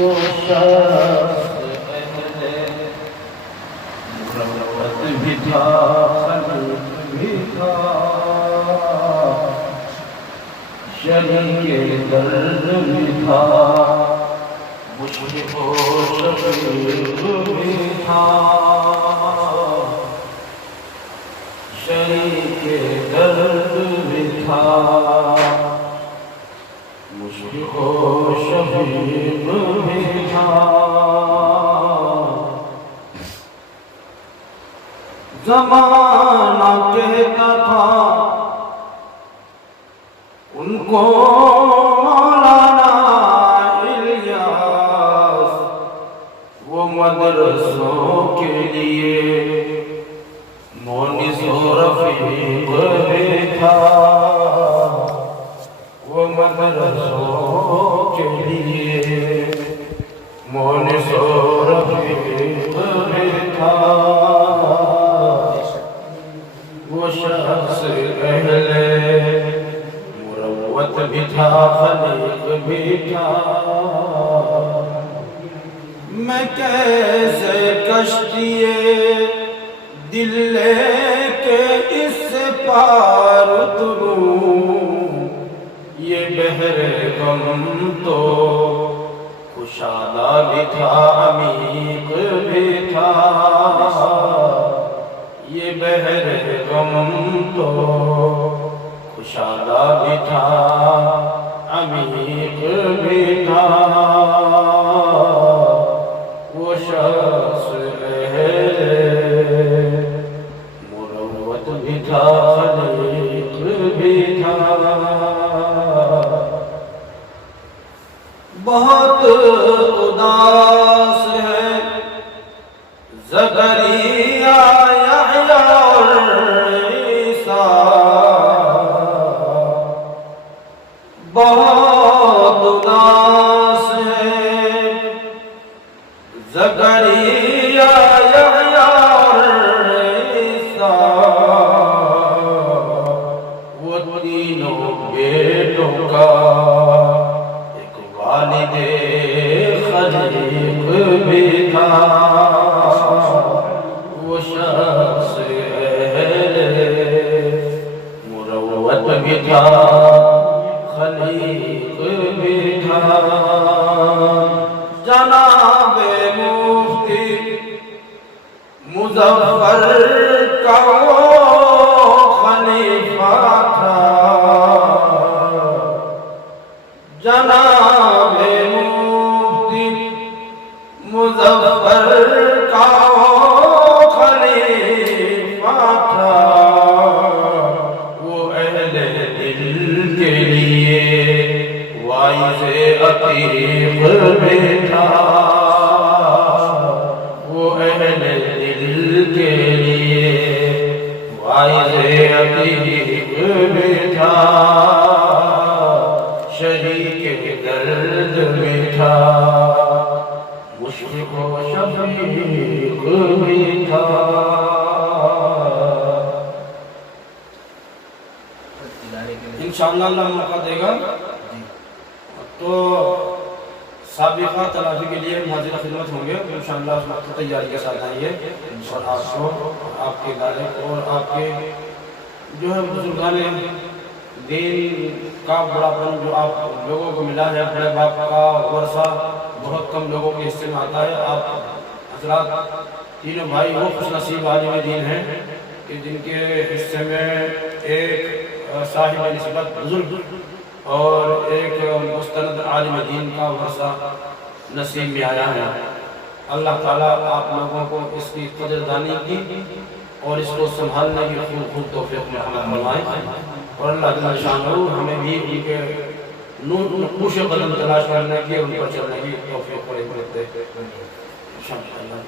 وہ شخص مروت بھی تھا خلیق بھی تھا شریک درد بھی تھا مشرق و شفیق بھی تھا شریک درد بھی تھا مشرق و شفیق بھی تھا زمانہ کہتا تھا ان کو مولانا الیاس وہ مدرسوں کے لیے مونس و رفیق بھی تھا وہ مدرسوں کے لیے مونس و رفیق بھی تھا وہ شخص اہل مروت بھی تھا خلیق بھی تھا میں کیسے کشتی دل لے کے اس پار اتروں یہ بحر غم تو کشادہ بھی تھا عمیق بھی تھا یہ بحر غم تو کشادہ بھی تھا عمیق بھی تھا وہ شخص اہل مروت بھی تھا خلیق بھی تھا بہت اداس ہے زکریا یحییٰ اور عیسیٰ بہت اداس ہے زکریا یحییٰ اور عیسیٰ وہ تینوں بیٹوں کا ایک والد خلیق بھی تھا وہ شخص اہل مروت بھی تھا خلیق بھی تھا جناب مفتی مظفر کا وہ خلیفہ تھا جناب مفتی مظفر کا وہ خلیفہ تھا وہ اہل دل کے لیے وائز عتیق بھی تھا وہ اہل دل کے لیے وائز عتیق بھی تھا شریک درد بھی تھا مشرق و شفیق بھی تھا انشاءاللہ اللہ موقع دے گا تو سابقہ تلافی کے لیے حاضر خدمت ہوں گے انشاءاللہ اس وقت تیاری کے ساتھ آئیے اور آپ کو آپ کے دارے اور آپ کے جو ہے بزرگان دین کا بڑاپن جو آپ لوگوں کو ملا ہے بڑے باپ کا ورثہ بہت کم لوگوں کے حصے میں آتا ہے آپ حضرات تینوں بھائی وہ خوش نصیب عالم دین ہیں کہ جن کے حصے میں ایک صاحب نسبت بزرگ اور ایک مستند عالم دین کا ورثہ نصیب میں آیا ہے اللہ تعالیٰ آپ لوگوں کو اس کی قدردانی کی اور اس کو سنبھالنے کی خوب توفیق میں عمل فرمائے اور اللہ جل شانہ ہمیں بھی ان کے نقوش قدم تلاش کرنے کی اور ان پر چلنے کی توفیق دے انشاءاللہ